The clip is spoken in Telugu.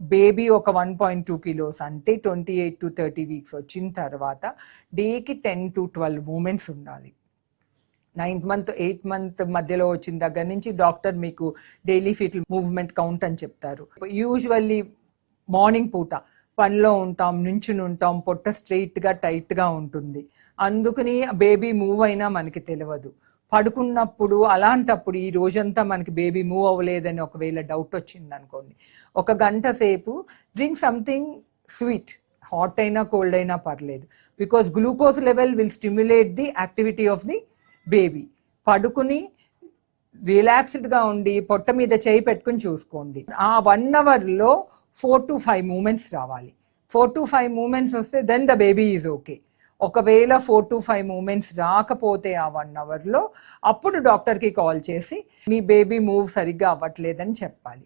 బేబీ ఒక 1.2 కిలోస్ అంటే 28 to 30 వీక్స్ వచ్చిన తర్వాత డేకి 10 to 12 మూమెంట్స్ ఉండాలి. 9th మంత్ 8th మంత్ మధ్యలో వచ్చిన దగ్గర నుంచి డాక్టర్ మీకు డైలీ ఫీటల్ మూవ్మెంట్ కౌంట్ అని చెప్తారు. యూజువల్లీ మార్నింగ్ పూట పనిలో ఉంటాం, నుంచుని ఉంటాం, పొట్ట స్ట్రెయిట్గా టైట్గా ఉంటుంది, అందుకని బేబీ మూవ్ అయినా మనకి తెలియదు. పడుకున్నప్పుడు అలాంటప్పుడు ఈ రోజంతా మనకి బేబీ మూవ్ అవ్వలేదని ఒకవేళ డౌట్ వచ్చింది అనుకోండి, 1 గంట సేపు డ్రింక్ సంథింగ్ స్వీట్, హాట్ అయినా కోల్డ్ అయినా పర్లేదు, because glucose level will stimulate the activity of the baby. పడుకుని రిలాక్స్డ్గా ఉండి పొట్ట మీద చేయి పెట్టుకుని చూసుకోండి. ఆ 1 అవర్లో 4 to 5 మూమెంట్స్ రావాలి. 4 to 5 మూమెంట్స్ వస్తే then the baby is okay. ఒకవేళ 4 to 5 మూమెంట్స్ రాకపోతే ఆ 1 అవర్లో అప్పుడు డాక్టర్కి కాల్ చేసి మీ బేబీ మూవ్ సరిగ్గా అవ్వట్లేదని చెప్పాలి.